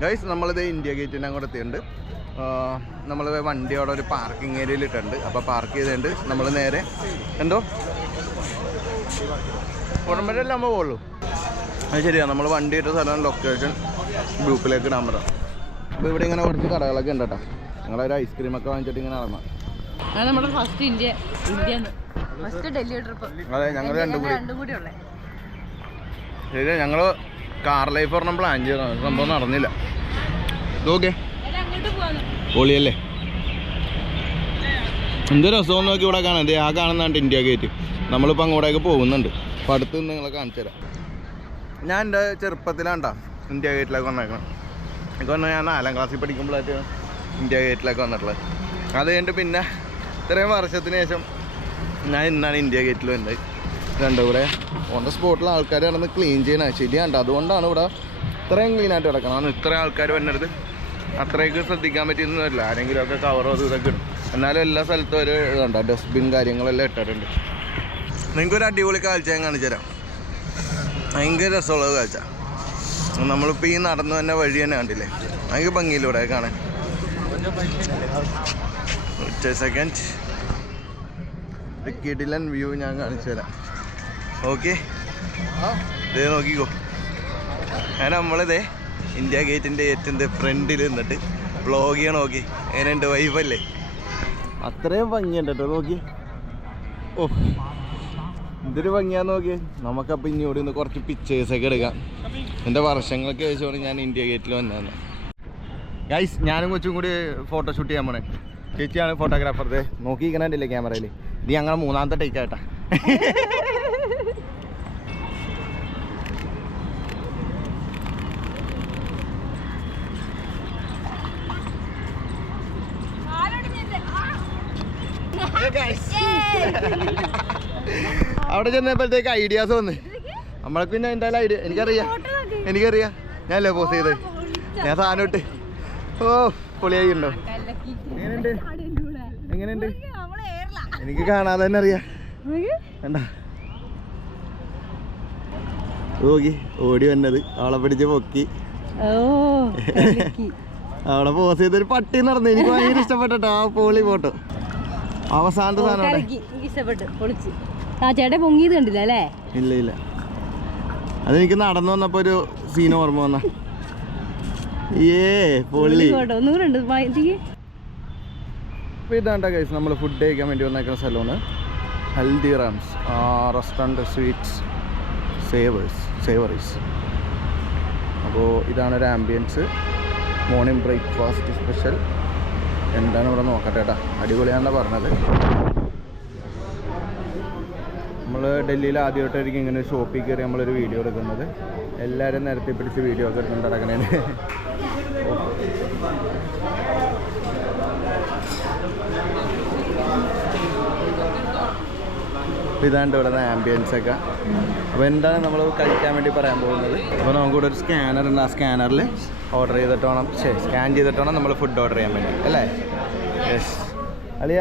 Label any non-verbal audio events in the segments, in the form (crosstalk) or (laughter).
Guys നമ്മളിത് India ഗേറ്റിന്റെ അങ്ങോട്ട് എത്തിയിട്ടുണ്ട്. നമ്മൾ വണ്ടി അവിടെ ഒരു പാർക്കിംഗ് ഏരിയയിൽ ഇട്ടിട്ടുണ്ട്. അപ്പോൾ പാർക്ക് ചെയ്തിട്ടുണ്ട് നമ്മൾ നേരെ എന്തോ? ഉടമ്പടിയല്ല നമ്മൾ പോകുള്ളൂ അത് ശരിയാണ് നമ്മൾ വണ്ടി ഇട്ട സ്ഥലം ലൊക്കേഷൻ ഗ്രൂപ്പിലേക്ക് ഇടാൻ പറയാം അപ്പോൾ ഇവിടെ ഇങ്ങനെ കുറച്ച് കടകളൊക്കെ ഉണ്ട് കേട്ടോ. ഞങ്ങളൊരു ഐസ്ക്രീമൊക്കെ വാങ്ങിച്ചിട്ട് ഇങ്ങനെ നടന്നു നമ്മുടെ first India India first Delhi trip അതെ ഞങ്ങൾ രണ്ടും കൂടി. രണ്ടും കൂടി ഉള്ളേ. ശരി ഞങ്ങൾ കാർ ലൈഫ് പറഞ്ഞ പ്ലാൻ ചെയ്തതാണ് സംഭവം നടന്നില്ല. ഓക്കെ പൊളിയല്ലേ? എന്ത് രസമെന്ന് നോക്കി ഇവിടെ കാണാം ദേ ആ കാണുന്നുണ്ട് ഇന്ത്യ ഗേറ്റ് നമ്മളിപ്പോൾ അങ്ങോട്ടേക്ക് പോകുന്നുണ്ട്. അപ്പോൾ അടുത്ത് നിന്ന് നിങ്ങളെ കാണിച്ചു തരാം. ഞാൻ എന്റെ ചെറുപ്പത്തിലാണ്ടാ ഇന്ത്യ ഗേറ്റിലേക്ക് വന്നേക്കണം. എനിക്ക് വന്നാൽ ഞാൻ നാലാം ക്ലാസ്സിൽ പഠിക്കുമ്പോഴായിട്ട് ഇന്ത്യ ഗേറ്റിലേക്ക് വന്നിട്ടുള്ളത്. അത് കഴിഞ്ഞിട്ട് പിന്നെ ഇത്രയും വർഷത്തിന് ശേഷം ഞാൻ ഇന്നാണ് ഇന്ത്യ ഗേറ്റിൽ വന്നത്. രണ്ടും ഇവിടെ ഓൺ ദ സ്പോട്ടിൽ ആൾക്കാർ കിടന്ന് ക്ലീൻ ചെയ്യണ. ശരിയാണ്ട്. അതുകൊണ്ടാണ് ഇവിടെ ഇത്രയും ക്ലീൻ ആയിട്ട് കിടക്കണം. അന്ന് ഇത്രയും ആൾക്കാർ വന്നിടത്ത് അത്രയ്ക്ക് ശ്രദ്ധിക്കാൻ പറ്റിയൊന്നുമില്ല ആരെങ്കിലും ഒക്കെ കവറോ അത് ഇതൊക്കെ ഇടും. എന്നാലും എല്ലാ സ്ഥലത്തും ഒരു ഇതുണ്ട്. ഡസ്റ്റ്ബിൻ കാര്യങ്ങളെല്ലാം ഇട്ടിട്ടുണ്ട്. നിങ്ങൾക്കൊരു അടിപൊളി കാഴ്ച ഞാൻ കാണിച്ചു തരാം. ഭയങ്കര രസമുള്ള കാഴ്ച. നമ്മളിപ്പോൾ ഈ നടന്നു തന്നെ വഴി തന്നെ കണ്ടില്ലേ? ഭയങ്കര ഭംഗിയിലൂടെ കാണാൻ? സെക്കൻഡ് കിടിലൻ വ്യൂ ഞാൻ കാണിച്ചു തരാം. ഓക്കെ ഇതേ നോക്കിക്കോ. ഞാൻ നമ്മളിതേ ഇന്ത്യ ഗേറ്റിന്റെ ഏറ്റവും ഫ്രണ്ടിൽ നിന്നിട്ട് ബ്ലോഗ് ചെയ്യണം നോക്കി. എങ്ങനെയുണ്ട് വൈഫല്ലേ അത്രയും ഭംഗിയുണ്ട് കേട്ടോ നോക്കി. ഓ എന്തൊരു ഭംഗിയാന്ന് നോക്കി. നമുക്കപ്പോൾ ഇനി ഇവിടെ നിന്ന് കുറച്ച് പിക്ചേഴ്സൊക്കെ എടുക്കാം. എന്റെ വർഷങ്ങൾക്ക് ശേഷമാണ് ഞാൻ ഇന്ത്യ ഗേറ്റിൽ വന്നതെന്ന് ഗൈസ് ഞാനും കൊച്ചും കൂടി ഫോട്ടോഷൂട്ട് ചെയ്യാൻ പോണേ. ചേച്ചിയാണ് ഫോട്ടോഗ്രാഫർ ദേ. നോക്കിയിരിക്കണല്ലേ ക്യാമറയിൽ നീ ഞങ്ങളുടെ മൂന്നാമത്തെ ടേക്ക് അവിടെ ചെന്നപ്പോഴത്തേക്ക് ഐഡിയാസ് വന്ന്. നമ്മളെ പിന്നെ എന്തായാലും ഐഡിയ എനിക്കറിയാം. എനിക്കറിയാം. ഞാനല്ലേ പോസ് ചെയ്ത് ഞാൻ സാധനം ഇട്ട്. ഓ പൊളിയായി ഉണ്ടോ എങ്ങനെയുണ്ട്? എങ്ങനെയുണ്ട്? എനിക്ക് കാണാതെ തന്നെ അറിയാം. വേണ്ട നോക്കി ഓടി വന്നത്. അവളെ പിടിച്ച് പൊക്കി. (laughs) അവളെ പോസ് ചെയ്തൊരു പട്ടി നടന്നു. എനിക്ക് ഭയങ്കര ഇഷ്ടപ്പെട്ടോ ആ പോളി ഫോട്ടോ അവസാനത്തെ സാധനം. പൊളിച്ച്. ആ ചേട്ടൻ പൊങ്ങിയത് കണ്ടില്ല അല്ലേ? ഇല്ല ഇല്ല. അതെനിക്ക് നടന്നു വന്നപ്പോ ഒരു സീൻ ഓർമ്മ വന്ന. ഏ പൊള്ളി. അപ്പോൾ ഇതാണ്ട കൈസ് നമ്മൾ ഫുഡ് കഴിക്കാൻ വേണ്ടി വന്നേക്കുന്ന സ്ഥലമാണ്. ഹൽദിറാംസ് റെസ്റ്റോറന്റ് സ്വീറ്റ്സ് സേവേഴ്സ് സേവറീസ് അപ്പോൾ ഇതാണ് ഒരു ആംബിയൻസ് മോർണിംഗ് ബ്രേക്ക്ഫാസ്റ്റ് സ്പെഷ്യൽ എന്താണ് ഇവിടെ നോക്കട്ടെ ഏട്ടാ അടിപൊളിയാണെന്നാണ് പറഞ്ഞത്. നമ്മൾ ഡൽഹിയിൽ ആദ്യമായിട്ടായിരിക്കും ഇങ്ങനെ ഷോപ്പിൽ കയറി നമ്മളൊരു വീഡിയോ എടുക്കുന്നത്. എല്ലാവരും നിരത്തി പിടിച്ച് വീഡിയോ ഒക്കെ എടുക്കുന്നുണ്ട് നടക്കണേന്. അപ്പോൾ ഇതാണ്ട് ഇവിടെ ആംബിയൻസ് ഒക്കെ. അപ്പോൾ എന്താണ് നമ്മൾ കഴിക്കാൻ വേണ്ടി പറയാൻ പോകുന്നത്? അപ്പോൾ നമുക്കിവിടെ ഒരു സ്കാനർ ഉണ്ട്. ആ സ്കാനറിൽ ഓർഡർ ചെയ്തിട്ട് വേണം. ശരി സ്കാൻ ചെയ്തിട്ട് വേണം നമ്മൾ ഫുഡ് ഓർഡർ ചെയ്യാൻ വേണ്ടി. അല്ലേ? യെസ് അളിയ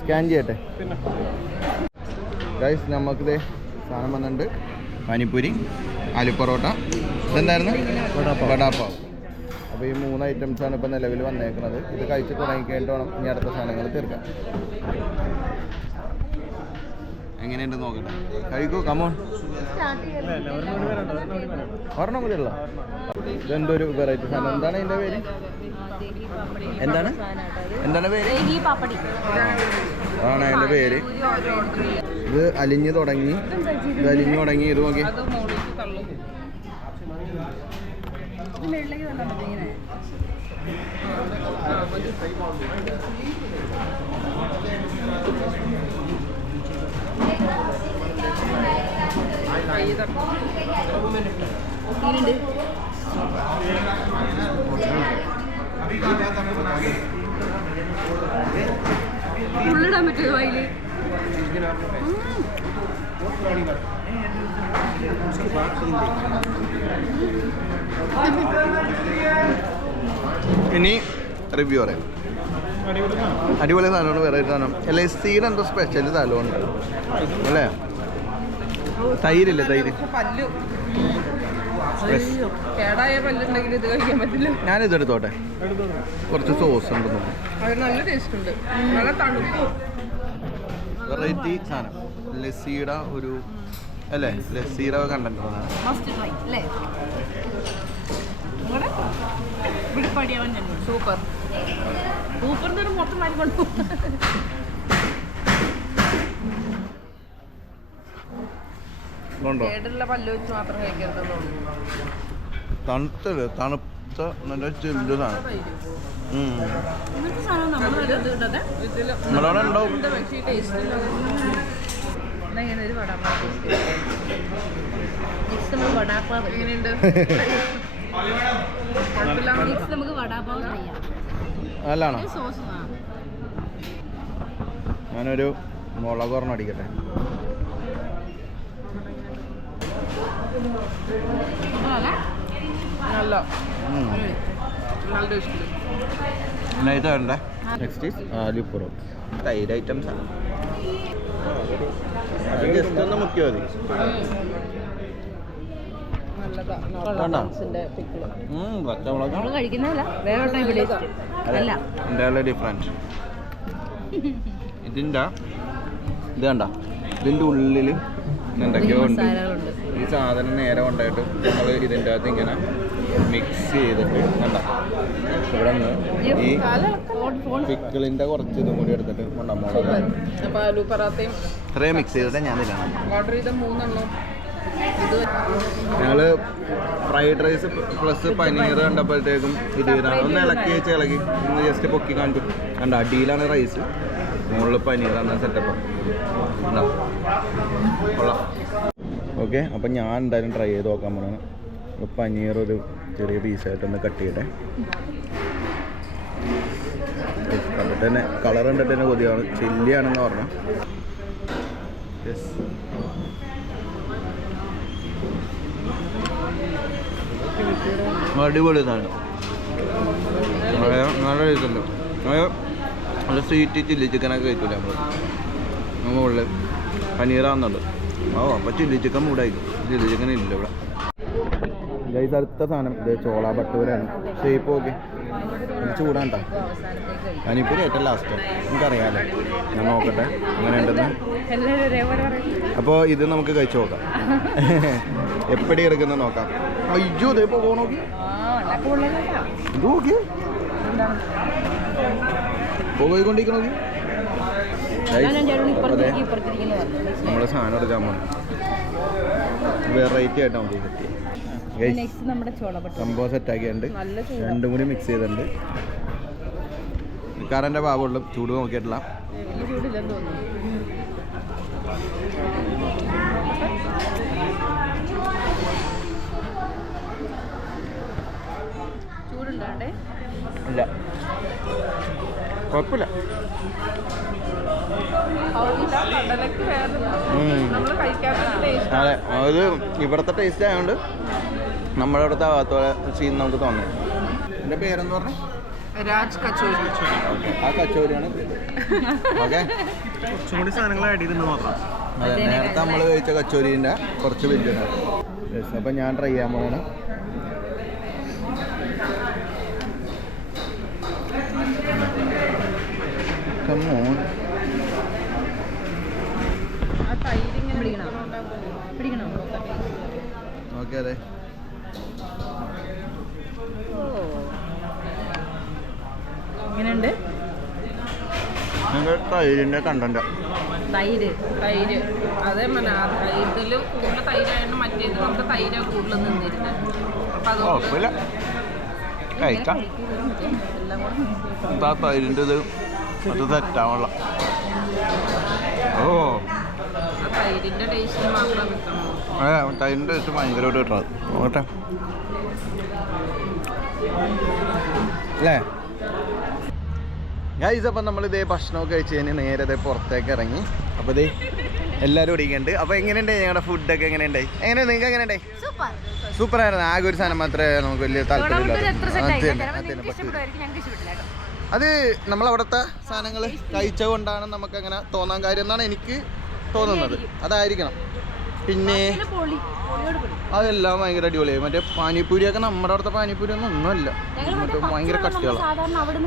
സ്കാൻ ചെയ്യട്ടെ. ഗൈസ് നമുക്കിത് സാധനം വന്നിട്ടുണ്ട്. പാനിപ്പൂരി ആലു പൊറോട്ട. ഇതെന്തായിരുന്നു? വടാപ്പാവ്. അപ്പോൾ ഈ മൂന്ന് ഐറ്റംസ് ആണ് ഇപ്പോൾ നിലവിൽ വന്നേക്കുന്നത്. ഇത് കഴിച്ച് തുടങ്ങിക്കേണ്ടി വേണം ഇനി അടുത്ത സാധനങ്ങൾ തീർക്കാൻ. എങ്ങനെയുണ്ട് നോക്കട്ടെ. കഴിക്കൂ കമോൺ ഒരെണ്ണം കൂടി ഉള്ള? ഇതെന്തൊരു വെറൈറ്റി സാധനം. എന്താണ് എന്റെ പേര്? എന്താണ്? എന്താണ് പേര്? ആണ് അതിന്റെ പേര്. ഇത് അലിഞ്ഞു തുടങ്ങി. ഇത് അലിഞ്ഞു തുടങ്ങി. ഇത് നോക്കി. ഇതിലുണ്ട് ഉള്ളിടാൻ പറ്റുമോ അതിൽ ഇനി റിവ്യൂ പറയാം. അടിപൊളി സാധനമാണ് വെറൈറ്റി സാധനം. അല്ല സിയുടെ എന്തോ സ്പെഷ്യൽ സ്ഥലമുണ്ട്. അല്ലേ? തൈരില്ലേ തൈര്? അയ്യോ കേടായ പല്ലുണ്ടെങ്കിൽ ഇത് കഴിക്കാൻ പറ്റില്ല. ഞാനിത് എടുത്തോട്ടെ. കുറച്ച് സോസ് ഉണ്ട് നല്ല ടേസ്റ്റ് ഉണ്ട്. നല്ല തണുപ്പ്. വെറൈറ്റി സാധനം. ലസ്സിയുടെ ഒരു അല്ലേ? ലസ്സിയുടെ കണ്ടന്റ് അല്ലേ വിളിപ്പടിയവൻ സൂപ്പർ. സൂപ്പറിന്റെ ഒരു മൊത്തം മാറി കൊണ്ടു കൊണ്ടോ? കേടുള്ള പല്ല് വെച്ച് മാത്രം കഴിക്കരുതെന്ന് തോന്നുന്നു തണുത്തത് തണുത്ത നല്ല ചെല്ലുതാണ്. നമ്മളവിടെ ഉണ്ടാവും ഇങ്ങനെ ഒരു വടാപ്പാവ് എങ്ങനെയുണ്ട്? (laughs) നല്ലതാണോ സോസ് ഞാനൊരു മുളക് ഒരെണ്ണം അടിക്കട്ടെ. നല്ല. നല്ല ഇത് വേണ്ടേ? നെക്സ്റ്റ് ഈസ് ആലുപ്പുറം തൈര് ഐറ്റംസ്. ആണ് അത് ജസ്റ്റ് ഒന്ന് മുക്കിയാൽ മതി വേണ്ട. ഉം, പച്ചമുളക് നമ്മൾ കഴിക്കുന്നതല്ല വേറെ ടൈപ്പ് ടേസ്റ്റ് അല്ല എന്തായാലും ഡിഫറന്റ് ഇതിന്റെ ഇത് കണ്ട? ഇതിന്റെ ഉള്ളിൽ എന്തൊക്കെയോ ഉണ്ട്. ഈ സാധനം നേരെ കൊണ്ടായിട്ട് നമ്മൾ ഇതിന്റെ അകത്ത് ഇങ്ങനെ മിക്സ് ചെയ്തിട്ട് കണ്ട? ഇവിടെ നിന്ന് ഈ പിക്കിളിന്റെ കുറച്ച് ഇതും കൂടി എടുത്തിട്ട് കൊണ്ടാ പറാത്തയും ഇത്രയും മിക്സ് ചെയ്തിട്ട് ഞാൻ ഇതിലാണ് ഞങ്ങൾ ഫ്രൈഡ് റൈസ് പ്ലസ് പനീർ കണ്ടപ്പോഴത്തേക്കും ഇത് ഇതാണ് ഒന്ന് ഇളക്കി വെച്ച് ഇളക്കി ഒന്ന് ജസ്റ്റ് പൊക്കി കാണിച്ചു. കണ്ട? അടിയിലാണ് റൈസ് മുകളിൽ പനീറാണ് സെറ്റപ്പ് ഓക്കെ അപ്പം ഞാൻ എന്തായാലും ട്രൈ ചെയ്ത് നോക്കാൻ പോകണം പനീർ ഒരു ചെറിയ പീസായിട്ടൊന്ന് കട്ട് ചെയ്യട്ടെ. കണ്ടിട്ട് തന്നെ കളർ കണ്ടിട്ട് തന്നെ കൊതിയാണ്. ചില്ലിയാണെന്ന് പറഞ്ഞു. അടിപൊളി വളരെ നല്ല ടേസ്റ്റുണ്ട് അത് നല്ല സ്വീറ്റ് ചില്ലി ചിക്കനൊക്കെ കഴിക്കില്ല നമ്മൾ മുകളിൽ പനീറാകുന്നുണ്ട് ഓ അപ്പം ചില്ലി ചിക്കൻ മൂടായിരിക്കും. ചില്ലി ചിക്കൻ ഇല്ല ഇവിടെ. ഗൈസ് അടുത്ത സാധനം. ഇത് ചോള ഭട്ടൂരാണ് ഷേപ്പ് ഓക്കെ ചൂടാണ്ട ഞാനിപ്പോൾ ഏറ്റവും ലാസ്റ്റ് എനിക്കറിയാലോ. ഞാൻ നോക്കട്ടെ. അങ്ങനെ ഉണ്ടെന്ന് അപ്പോൾ ഇത് നമുക്ക് കഴിച്ചു നോക്കാം. എപ്പടി എടുക്കുന്ന നോക്കാം. അയ്യോ ഇതേ പോ നോക്കി. ഇത് നോക്കി. പോയിക്കൊണ്ടിരിക്കണ സാധനം എടുക്കാൻ പോകണം വെറൈറ്റി ആയിട്ട് നമുക്ക് കിട്ടി സംഭവം സെറ്റാക്കിയുണ്ട് രണ്ടും കൂടി മിക്സ് ചെയ്തിട്ടുണ്ട്. കാരന്റെ ഭാഗമുള്ളൂ. ചൂട് നോക്കിയിട്ടില്ല. ചൂടുണ്ടാണ്ടേ ഇല്ല. കുഴപ്പമില്ല. അതെ അത് ഇവിടുത്തെ ടേസ്റ്റ് ആയതുകൊണ്ട് നമ്മുടെ ഇവിടുത്തെ ഭാഗത്തോടെ സീൻ നമുക്ക് തോന്നി. എന്റെ പേരെന്ന് പറഞ്ഞു? രാജ് കച്ചോരി. ഓക്കെ ആ കച്ചോരിയാണ്. (laughs) ഓക്കെ കുറച്ചും കൂടി സാധനങ്ങൾ ആഡ് ചെയ്തിട്ടുണ്ട് മാത്രം. അതെ നേരത്തെ നമ്മൾ കഴിച്ച കച്ചോരീന്റെ കുറച്ച് വലിയ അപ്പം ഞാൻ ട്രൈ ചെയ്യാൻ പോകണം കമ്മോൺ ഓക്കെ അതെ. തൈരിന്റെ കണ്ടന്റ്. തൈര് തൈര്. അതേ മന ഇതിൽ കൂടുതൽ തൈരായതുകൊണ്ട് മറ്റേത് നമുക്ക് തൈര് കൂടുതൽ നിന്നിരുന്നത് അപ്പം കഴിക്കാം. എന്താ തൈരിന്റെ ഇത് അത് തെറ്റാവുള്ള. ഓ. തൈരിന്റെ ടേസ്റ്റ് മാത്രം കിട്ടണം. അതെ തൈരിന്റെ ടേസ്റ്റ് ഭയങ്കരമായിട്ട് കിട്ടണത് നോക്കട്ടെ. അല്ലേ? ഗൈസ് അപ്പം നമ്മൾ ഇതേ ഭക്ഷണമൊക്കെ കഴിച്ച് കഴിഞ്ഞ് നേരെ ഇതേ പുറത്തേക്ക് ഇറങ്ങി അപ്പോൾ ഇതേ എല്ലാവരും ഓടിക്കുന്നുണ്ട് അപ്പോൾ എങ്ങനെയുണ്ട്? ഞങ്ങളുടെ ഫുഡൊക്കെ എങ്ങനെയുണ്ടായി എങ്ങനെ നിങ്ങൾക്ക് എങ്ങനെയുണ്ടായി സൂപ്പർ. ആയിരുന്നു ആകെ ഒരു സാധനം മാത്രമേ നമുക്ക് വലിയ താല്പര്യമില്ല അത് നമ്മളവിടുത്തെ സാധനങ്ങൾ കഴിച്ചതുകൊണ്ടാണ് നമുക്ക് അങ്ങനെ തോന്നാൻ കാര്യം എന്നാണ് എനിക്ക് തോന്നുന്നത്. അതായിരിക്കണം. പിന്നെ അതെല്ലാം ഭയങ്കര അടിപൊളിയായി. മറ്റേ പാനിപ്പൂരിയൊക്കെ നമ്മുടെ അവിടുത്തെ പാനിപ്പൂരി ഒന്നും ഒന്നുമല്ല ഭയങ്കര കട്ടികളാണ് അവിടെ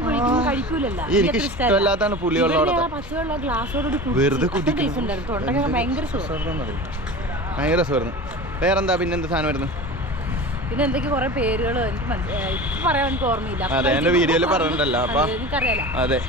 എനിക്ക് ഇഷ്ടമല്ലാത്താണ് പുളിവെള്ളം ഗ്ലാസ്സോട് വെറുതെ തൊണ്ടൊക്കെ ഭയങ്കര രസമായിരുന്നു വേറെന്താ? പിന്നെ എന്ത് സാധനം വരുന്നത് പിന്നെ എന്തൊക്കെ കുറെ പേരുകൾ എനിക്ക് പറയാൻ എനിക്ക് ഓർമ്മയില്ല. അതെ എന്റെ വീഡിയോയിൽ പറഞ്ഞിട്ടുണ്ടല്ലോ. അപ്പൊ അതെ.